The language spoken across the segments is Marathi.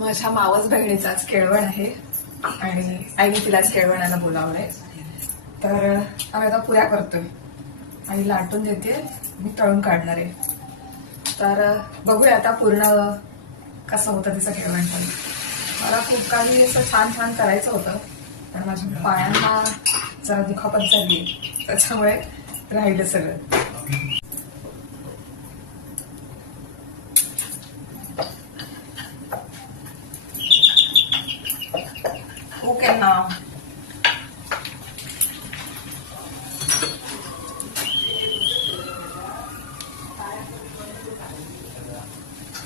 माझ्या मावस बहिणीचाच केळवण आहे आणि आईने तिलाच केळवणाला बोलावलंय. तर आम्ही आता पुऱ्या करतोय. आई लाटून देते, मी तळून काढणार आहे. तर बघूया आता पूर्ण कसं होतं तिचं केळवण. पण मला खूप काही असं छान छान करायचं होतं, पण माझ्या पायांना जरा दुखापत झाली, त्याच्यामुळे राहिलं सगळं. ओके ना.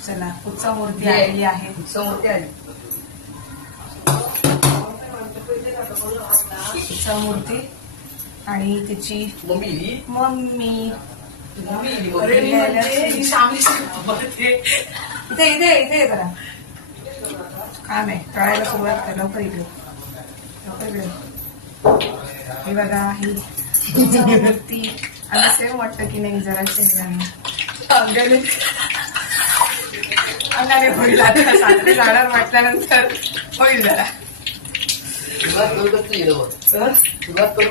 चला, उत्सव मूर्ती आलेली आहे. उत्सव मूर्ती आली. उत्सव मूर्ती आणि तिची मम्मी इथे जरा काम आहे. तळायला सुरुवात कर. लवकर इकडे हे बघा. ही मूर्ती आणि सेम वाटतं की नाही जरा चेहऱ्याने अंगाने होईल. आता सासरे जाणार म्हटल्यानंतर होईल जरा. सुरुवात करू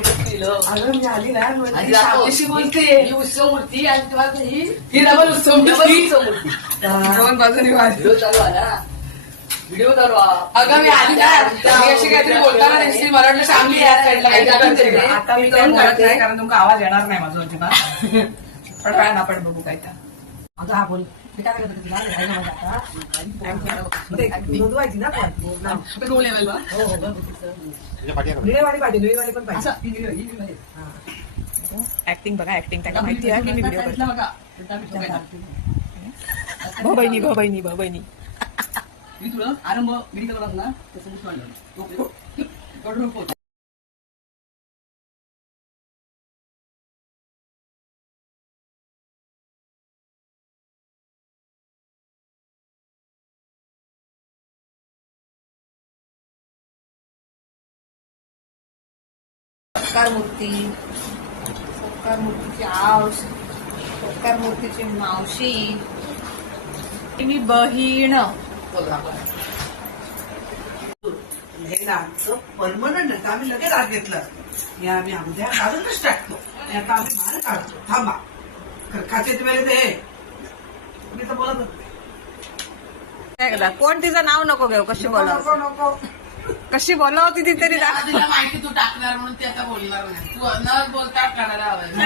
अजून मी आली ना बोलते. ही उत्सव मूर्ती आणि तुम्हाला ही डबल उत्सव मूर्ती. दोन बाजूनी व्हिडिओ चालू आला. व्हिडिओ चालू. अगं मी आली ना, अशी काहीतरी बोलताना दिसली. मला वाटलं चांगली आता मी काही बोलत नाही, कारण तुमचा आवाज येणार नाही माझा अजिबात. पण काय ना, आपण बघू काय तर. आता हा बोल. मी काय करतो तुला नोंदवायची ना पण रोल लेवल. पण पाहिजे. ऍक्टिंग बघा, ऍक्टिंग त्याला माहिती आहे की मी व्हिडिओ करतो. बहिणी मी तुला आरंभ मेडिकल वाला ना तसं वाढलं. सत्कार मूर्तीची आऊस, सत्कार मूर्तीची मावशी, मी बहीण. परमनंट आहे. आम्ही लगेच आत घेतलं. या आम्ही अगोदर काढूनच टाकतो. आता आम्ही माल काढतो. थांबा, खाते वेळे ते मी तर बोलत कोण तिचं नाव नको घेऊ. कशी बोलाव, नको. कशी बोलावती ती तरी तिला माहिती तू टाकणार म्हणून ती आता बोलणार नाही. तू न बोलता काढायला हवं.